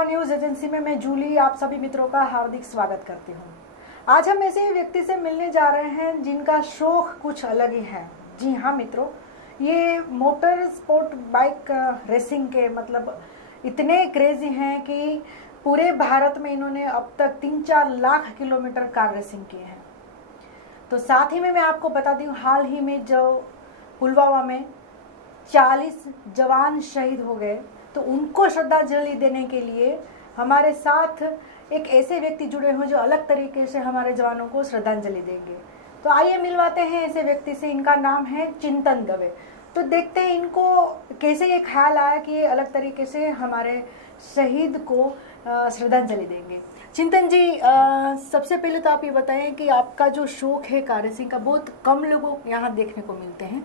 मानव news agency में मैं जूली आप सभी मित्रों का हार्दिक स्वागत करती हूँ। आज हम ऐसे व्यक्ति से मिलने जा रहे हैं जिनका शौक कुछ अलग ही है। जी हाँ मित्रों, ये मोटर स्पोर्ट बाइक रेसिंग के मतलब इतने क्रेजी हैं कि पूरे भारत में इन्होंने अब तक 3-4 लाख किलोमीटर कार रेसिंग की है। तो साथ ही में मैं आपको बता दूं, हाल ही में जो पुलवामा में 40 जवान शहीद हो गए, तो उनको श्रद्धांजलि देने के लिए हमारे साथ एक ऐसे व्यक्ति जुड़े हुए जो अलग तरीके से हमारे जवानों को श्रद्धांजलि देंगे। तो आइए मिलवाते हैं ऐसे व्यक्ति से। इनका नाम है चिंतन दवे। तो देखते हैं इनको कैसे ये ख्याल आया कि ये अलग तरीके से हमारे शहीद को श्रद्धांजलि देंगे। चिंतन जी, सबसे पहले तो आप ये बताएं कि आपका जो शौक है कार रेसिंग का, बहुत कम लोगों यहाँ देखने को मिलते हैं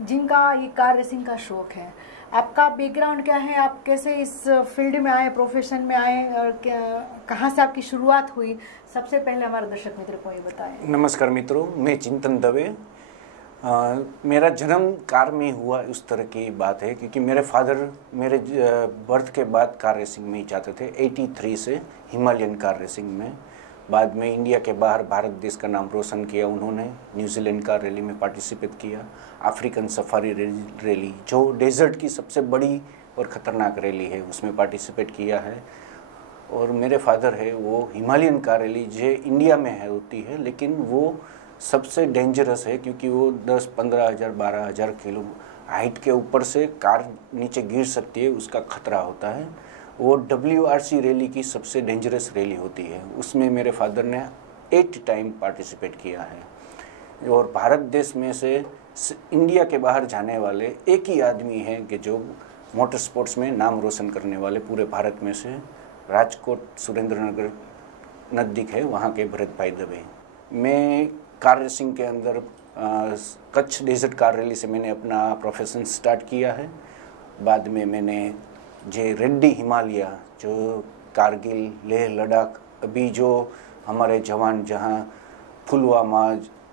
जिनका ये कार रेसिंग का शौक है। आपका बैकग्राउंड क्या है, आप कैसे इस फील्ड में आए, प्रोफेशन में आए, और कहाँ से आपकी शुरुआत हुई? सबसे पहले हमारे दर्शक मित्र को ये बताएं। नमस्कार मित्रों, मैं चिंतन दवे। मेरा जन्म कार में हुआ, उस तरह की बात है क्योंकि मेरे फादर मेरे बर्थ के बाद कार रेसिंग में ही जाते थे। 83 से हिमालयन कार रेसिंग में, बाद में इंडिया के बाहर भारत देश का नाम रोशन किया उन्होंने। न्यूजीलैंड कार रैली में पार्टिसिपेट किया, अफ्रीकन सफारी रैली जो डेजर्ट की सबसे बड़ी और ख़तरनाक रैली है उसमें पार्टिसिपेट किया है। और मेरे फादर है वो हिमालयन कार रैली जो इंडिया में है होती है, लेकिन वो सबसे डेंजरस है क्योंकि वो 10-15 हज़ार 12 हज़ार किलो हाइट के ऊपर से कार नीचे गिर सकती है, उसका खतरा होता है। वो WRC रैली की सबसे डेंजरस रैली होती है, उसमें मेरे फादर ने 8 टाइम पार्टिसिपेट किया है। और भारत देश में से इंडिया के बाहर जाने वाले एक ही आदमी है कि जो मोटर स्पोर्ट्स में नाम रोशन करने वाले पूरे भारत में से, राजकोट सुरेंद्रनगर नज़दीक है, वहाँ के भरत भाई दवे। मैं कार रेसिंग के अंदर कच्छ डेजर्ट कार रैली से मैंने अपना प्रोफेशन स्टार्ट किया है। बाद में मैंने जे रेड्डी हिमालय, जो कारगिल, लेह लद्दाख, अभी जो हमारे जवान जहाँ पुलवामा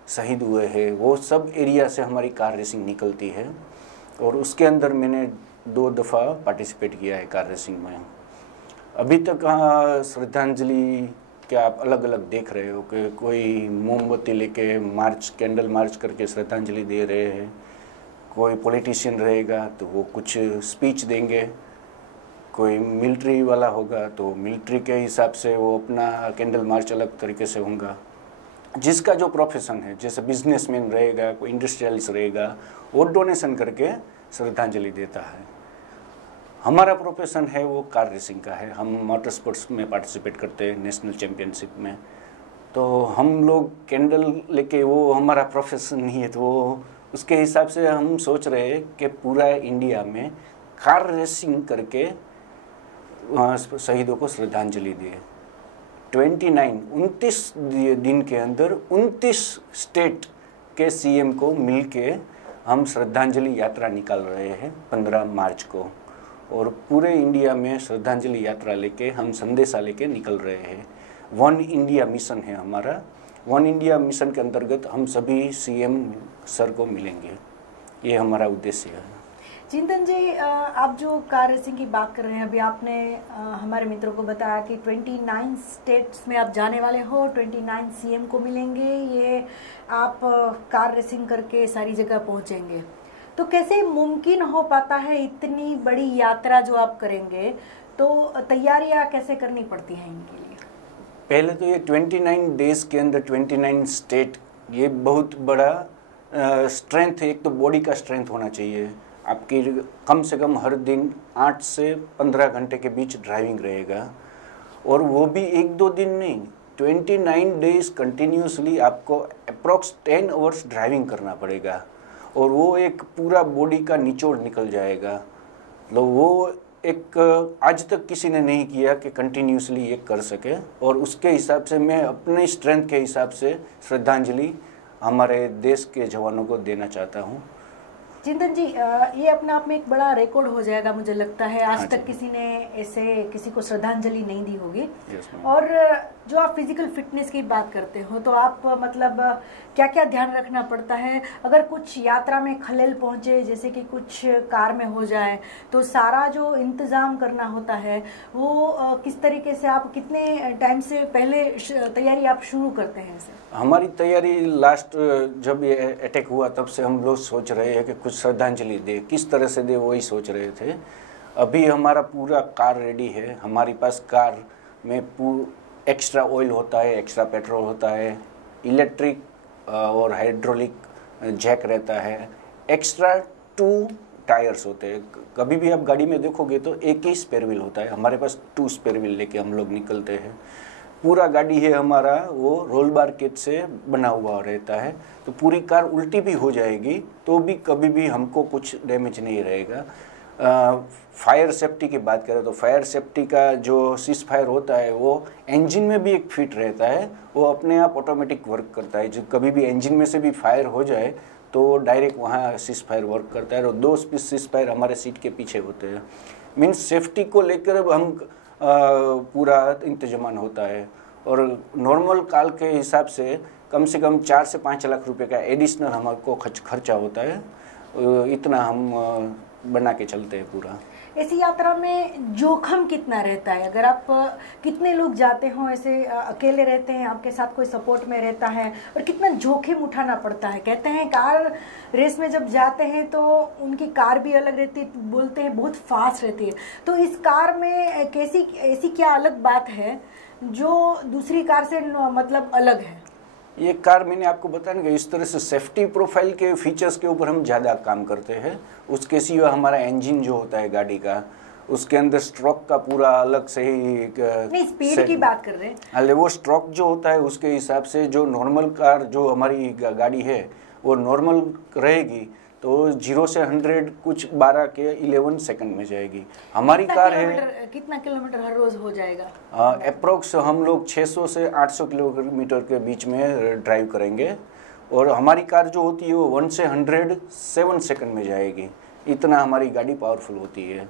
शहीद हुए हैं, वो सब एरिया से हमारी कार रेसिंग निकलती है। और उसके अंदर मैंने 2 दफ़ा पार्टिसिपेट किया है कार रेसिंग में। अभी तक श्रद्धांजलि क्या आप अलग अलग देख रहे हो कि कोई मोमबत्ती लेके मार्च, कैंडल मार्च करके श्रद्धांजलि दे रहे हैं। कोई पॉलिटिशियन रहेगा तो वो कुछ स्पीच देंगे, कोई मिलिट्री वाला होगा तो मिलिट्री के हिसाब से वो अपना कैंडल मार्च अलग तरीके से होगा। जिसका जो प्रोफेशन है, जैसे बिजनेसमैन रहेगा, कोई इंडस्ट्रियलिस्ट रहेगा, वो डोनेशन करके श्रद्धांजलि देता है। हमारा प्रोफेशन है वो कार रेसिंग का है। हम मोटर स्पोर्ट्स में पार्टिसिपेट करते हैं, नेशनल चैम्पियनशिप में। तो हम लोग कैंडल लेके, वो हमारा प्रोफेशन नहीं है, तो उसके हिसाब से हम सोच रहे हैं कि पूरा इंडिया में कार रेसिंग करके शहीदों को श्रद्धांजलि दिए। 29 दिन के अंदर 29 स्टेट के सीएम को मिलके हम श्रद्धांजलि यात्रा निकाल रहे हैं 15 मार्च को। और पूरे इंडिया में श्रद्धांजलि यात्रा लेके हम संदेशा लेके निकल रहे हैं। वन इंडिया मिशन है हमारा। वन इंडिया मिशन के अंतर्गत हम सभी सीएम सर को मिलेंगे, ये हमारा उद्देश्य है। चिंतन जी, आप जो कार रेसिंग की बात कर रहे हैं, अभी आपने हमारे मित्रों को बताया कि 29 स्टेट्स में आप जाने वाले हो, 29 सीएम को मिलेंगे, ये आप कार रेसिंग करके सारी जगह पहुंचेंगे। तो कैसे मुमकिन हो पाता है इतनी बड़ी यात्रा जो आप करेंगे? तो तैयारियां कैसे करनी पड़ती हैं इनके लिए? पहले तो ये 29 डेज के अंदर 29 स्टेट, ये बहुत बड़ा स्ट्रेंथ है। एक तो बॉडी का स्ट्रेंथ होना चाहिए आपकी, कम से कम हर दिन 8 से 15 घंटे के बीच ड्राइविंग रहेगा। और वो भी 1-2 दिन नहीं, 29 डेज कंटिन्यूसली आपको अप्रॉक्स 10 आवर्स ड्राइविंग करना पड़ेगा। और वो एक पूरा बॉडी का निचोड़ निकल जाएगा। तो वो एक आज तक किसी ने नहीं किया कि कंटिन्यूसली ये कर सके। और उसके हिसाब से मैं अपने स्ट्रेंथ के हिसाब से श्रद्धांजलि हमारे देश के जवानों को देना चाहता हूँ। चिंतन जी, ये अपने आप में एक बड़ा रिकॉर्ड हो जाएगा, मुझे लगता है। आज तक किसी ने ऐसे किसी को श्रद्धांजलि नहीं दी होगी। और जो आप फिजिकल फिटनेस की बात करते हो तो आप मतलब क्या क्या ध्यान रखना पड़ता है अगर कुछ यात्रा में खलेल पहुंचे, जैसे कि कुछ कार में हो जाए तो सारा जो इंतज़ाम करना होता है वो किस तरीके से, आप कितने टाइम से पहले तैयारी आप शुरू करते हैं इसे? हमारी तैयारी लास्ट जब ये अटैक हुआ तब से हम लोग सोच रहे हैं कि कुछ श्रद्धांजलि दे, किस तरह से दे वही सोच रहे थे। अभी हमारा पूरा कार रेडी है। हमारे पास कार में एक्स्ट्रा ऑयल होता है, एक्स्ट्रा पेट्रोल होता है, इलेक्ट्रिक और हाइड्रोलिक जैक रहता है, एक्स्ट्रा 2 टायर्स होते हैं। कभी भी आप गाड़ी में देखोगे तो एक ही स्पेयर व्हील होता है, हमारे पास 2 स्पेयर व्हील लेके हम लोग निकलते हैं। पूरा गाड़ी है हमारा वो रोल बार किट से बना हुआ रहता है, तो पूरी कार उल्टी भी हो जाएगी तो भी कभी भी हमको कुछ डैमेज नहीं रहेगा। फायर सेफ्टी की बात करें तो फायर सेफ्टी का जो सीज फायर होता है वो इंजन में भी एक फिट रहता है, वो अपने आप ऑटोमेटिक वर्क करता है। जो कभी भी इंजन में से भी फायर हो जाए तो डायरेक्ट वहाँ सीज फायर वर्क करता है, और 2 सीज फायर हमारे सीट के पीछे होते हैं। मीन्स सेफ्टी को लेकर हम पूरा इंतजाम होता है, और नॉर्मल काल के हिसाब से कम 4 से 5 लाख रुपए का एडिशनल हमको खर्चा होता है। इतना हम बना के चलते हैं पूरा। ऐसी यात्रा में जोखिम कितना रहता है? अगर आप कितने लोग जाते हो, ऐसे अकेले रहते हैं, आपके साथ कोई सपोर्ट में रहता है, और कितना जोखिम उठाना पड़ता है? कहते हैं कार रेस में जब जाते हैं तो उनकी कार भी अलग रहती है, बोलते हैं बहुत फास्ट रहती है, तो इस कार में ऐसी क्या अलग बात है जो दूसरी कार से मतलब अलग है? ये कार मैंने आपको बताया ना, इस तरह से सेफ्टी प्रोफाइल के फीचर्स के ऊपर हम ज़्यादा काम करते हैं। उसके सिवा हमारा इंजन जो होता है गाड़ी का, उसके अंदर स्ट्रोक का पूरा अलग से ही नहीं, स्पीड की बात कर रहे हैं। अरे वो स्ट्रोक जो होता है उसके हिसाब से जो नॉर्मल कार जो हमारी गाड़ी है वो नॉर्मल रहेगी तो 0 से 100 कुछ 12 के 11 सेकंड में जाएगी। हमारी कार है कितना किलोमीटर हर रोज हो जाएगा? अप्रोक्स हम लोग 600 से 800 किलोमीटर के बीच में ड्राइव करेंगे, और हमारी कार जो होती है वो 1 से 100 7 सेकंड में जाएगी। इतना हमारी गाड़ी पावरफुल होती है।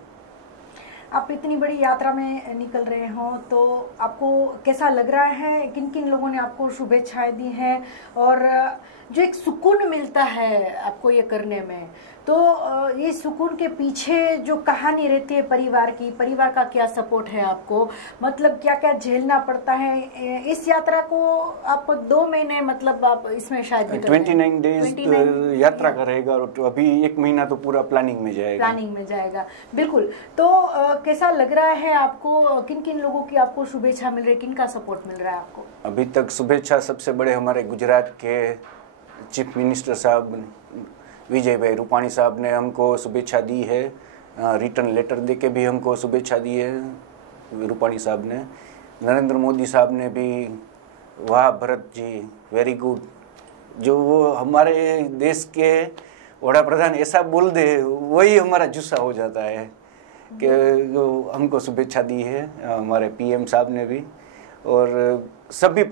आप इतनी बड़ी यात्रा में निकल रहे हो तो आपको कैसा लग रहा है? किन किन लोगों ने आपको शुभेच्छाएं दी हैं, और जो एक सुकून मिलता है आपको ये करने में, तो ये सुकून के पीछे जो कहानी रहती है परिवार की, परिवार का क्या सपोर्ट है आपको, मतलब क्या क्या झेलना पड़ता है इस यात्रा को? आप 2 महीने मतलब आप इसमें शायद 29 डेज यात्रा करेगा, और अभी 1 महीना तो पूरा प्लानिंग में जाएगा। बिल्कुल। तो कैसा लग रहा है आपको? किन किन लोगों की आपको शुभेच्छा मिल रही है, किन का सपोर्ट मिल रहा है आपको? अभी तक शुभेच्छा सबसे बड़े हमारे गुजरात के चीफ मिनिस्टर साहब विजय भाई रूपाणी साहब ने हमको शुभेच्छा दी है, रिटर्न लेटर देके भी हमको शुभेच्छा दी है रूपाणी साहब ने। नरेंद्र मोदी साहब ने भी, वाह भरत जी वेरी गुड, जो वो हमारे देश के वड़ा प्रधान ऐसा बोल दे वही हमारा जुस्सा हो जाता है कि हमको शुभेच्छा दी है। हमारे पीएम साहब ने भी, और सभी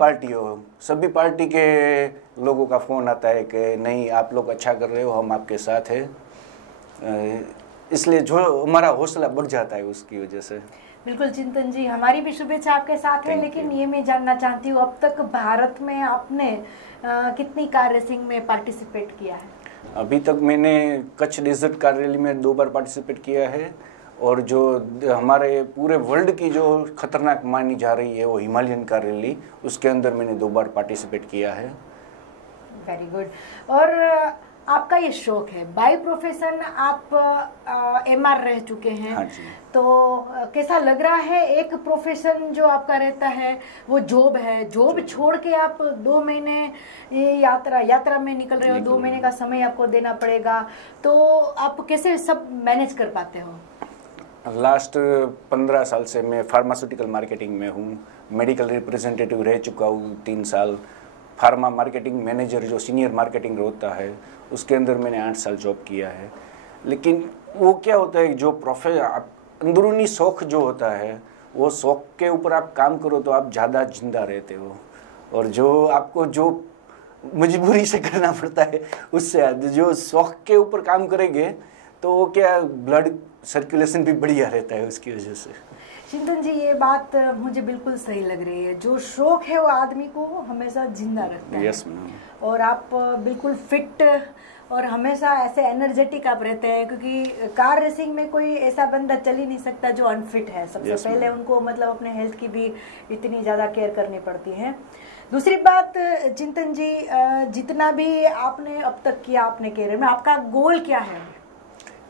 पार्टी के लोगों का फ़ोन आता है कि नहीं आप लोग अच्छा कर रहे हो, हम आपके साथ हैं, इसलिए जो हमारा हौसला बढ़ जाता है उसकी वजह से। बिल्कुल चिंतन जी, हमारी भी शुभेच्छा आपके साथ है। लेकिन ये मैं जानना चाहती हूँ, अब तक भारत में आपने कितनी कार रेसिंग में पार्टिसिपेट किया है? अभी तक मैंने कच्छ डेजर्ट कार रैली में 2 बार पार्टिसिपेट किया है, और जो हमारे पूरे वर्ल्ड की जो खतरनाक मानी जा रही है वो हिमालयन कार रैली, उसके अंदर मैंने 2 बार पार्टिसिपेट किया है। Very good. और आपका ये शौक है, बाय प्रोफेशन आप एमआर रह चुके हैं। हाँ जी। तो कैसा लग रहा है? एक प्रोफेशन जो आपका रहता है वो जॉब है, जॉब छोड़ के आप 2 महीने ये यात्रा में निकल रहे हो, 2 महीने का समय आपको देना पड़ेगा, तो आप कैसे सब मैनेज कर पाते हो? लास्ट 15 साल से मैं फार्मास्यूटिकल मार्केटिंग में हूँ, मेडिकल रिप्रेजेंटेटिव रह चुका हूँ 3 साल। फार्मा मार्केटिंग मैनेजर जो सीनियर मार्केटिंग होता है उसके अंदर मैंने 8 साल जॉब किया है। लेकिन वो क्या होता है, जो अंदरूनी शौक जो होता है वो शौक के ऊपर आप काम करो तो आप ज़्यादा जिंदा रहते हो, और जो आपको जो मजबूरी से करना पड़ता है उससे जो शौक के ऊपर काम करेंगे तो क्या ब्लड सर्कुलेशन भी बढ़िया रहता है उसकी वजह से। चिंतन जी, ये बात मुझे बिल्कुल सही लग रही है। जो शौक है वो आदमी को हमेशा जिंदा रखता है। Yes ma'am. और आप बिल्कुल फिट और हमेशा ऐसे एनर्जेटिक आप रहते हैं, क्योंकि कार रेसिंग में कोई ऐसा बंदा चल ही नहीं सकता जो अनफिट है। सबसे पहले उनको मतलब अपने हेल्थ की भी इतनी ज़्यादा केयर करनी पड़ती है। दूसरी बात चिंतन जी, जितना भी आपने अब तक किया अपने कैरियर में, आपका गोल क्या है?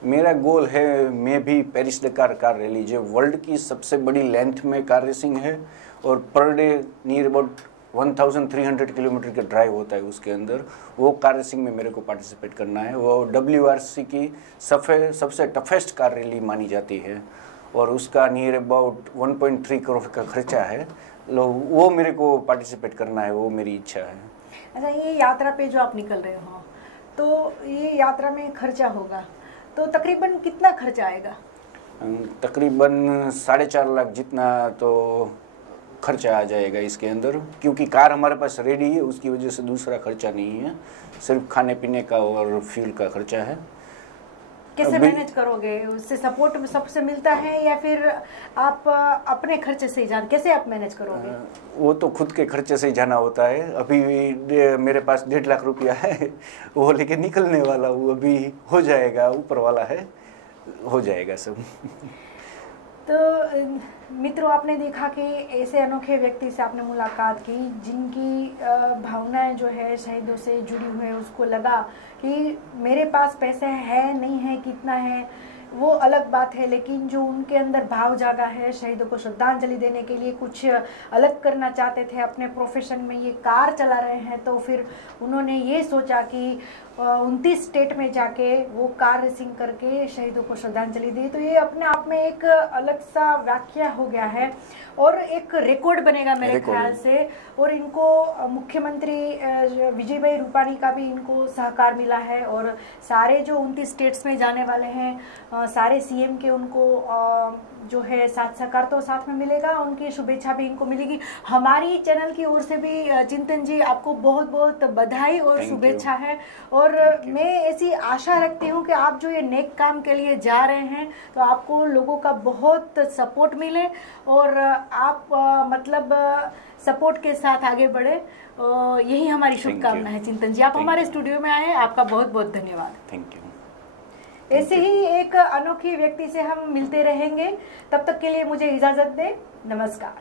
मेरा गोल है, मैं भी पेरिस डकार कार रैली जो वर्ल्ड की सबसे बड़ी लेंथ में कार रेसिंग है और per day near about 1300 kilometre का ड्राइव होता है उसके अंदर, वो कार रेसिंग में मेरे को पार्टिसिपेट करना है। वो WRC की सबसे टफेस्ट कार रैली मानी जाती है और उसका नियर अबाउट 1.3 करोड़ का खर्चा है। वो मेरे को पार्टिसिपेट करना है, वो मेरी इच्छा है। अच्छा, ये यात्रा पे जो आप निकल रहे हो, तो ये यात्रा में खर्चा होगा, तो तकरीबन कितना खर्चा आएगा? तकरीबन 4.5 लाख जितना तो खर्चा आ जाएगा इसके अंदर, क्योंकि कार हमारे पास रेडी है, उसकी वजह से दूसरा खर्चा नहीं है, सिर्फ खाने पीने का और फ्यूल का खर्चा है। कैसे मैनेज करोगे? उससे सपोर्ट सबसे मिलता है या फिर आप अपने खर्चे से ही जान, कैसे आप मैनेज करोगे? वो तो खुद के खर्चे से ही जाना होता है। अभी मेरे पास 1.5 लाख रुपया है, वो लेके निकलने वाला हूँ, अभी हो जाएगा, ऊपर वाला है, हो जाएगा सब। तो मित्रों, आपने देखा कि ऐसे अनोखे व्यक्ति से आपने मुलाकात की जिनकी भावनाएं जो है शहीदों से जुड़ी हुई है। उसको लगा कि मेरे पास पैसे है नहीं है, कितना है वो अलग बात है, लेकिन जो उनके अंदर भाव जागा है, शहीदों को श्रद्धांजलि देने के लिए कुछ अलग करना चाहते थे अपने प्रोफेशन में, ये कार चला रहे हैं, तो फिर उन्होंने ये सोचा कि 29 स्टेट में जाके वो कार रेसिंग करके शहीदों को श्रद्धांजलि दी। तो ये अपने आप में एक अलग सा व्याख्या हो गया है और एक रिकॉर्ड बनेगा मेरे ख्याल से। और इनको मुख्यमंत्री विजय भाई रूपाणी का भी इनको सहकार मिला है और सारे जो 29 स्टेट्स में जाने वाले हैं सारे CM के उनको जो है साथ सहकार तो साथ में मिलेगा, उनकी शुभेच्छा भी इनको मिलेगी। हमारी चैनल की ओर से भी चिंतन जी आपको बहुत बहुत बधाई और शुभेच्छा है। और मैं ऐसी आशा रखती हूँ कि आप जो ये नेक काम के लिए जा रहे हैं तो आपको लोगों का बहुत सपोर्ट मिले और आप मतलब सपोर्ट के साथ आगे बढ़े। यही हमारी शुभकामना है। चिंतन जी, आप हमारे स्टूडियो में आए, आपका बहुत बहुत धन्यवाद। Thank you. ऐसे ही एक अनोखी व्यक्ति से हम मिलते रहेंगे, तब तक के लिए मुझे इजाजत दें। नमस्कार।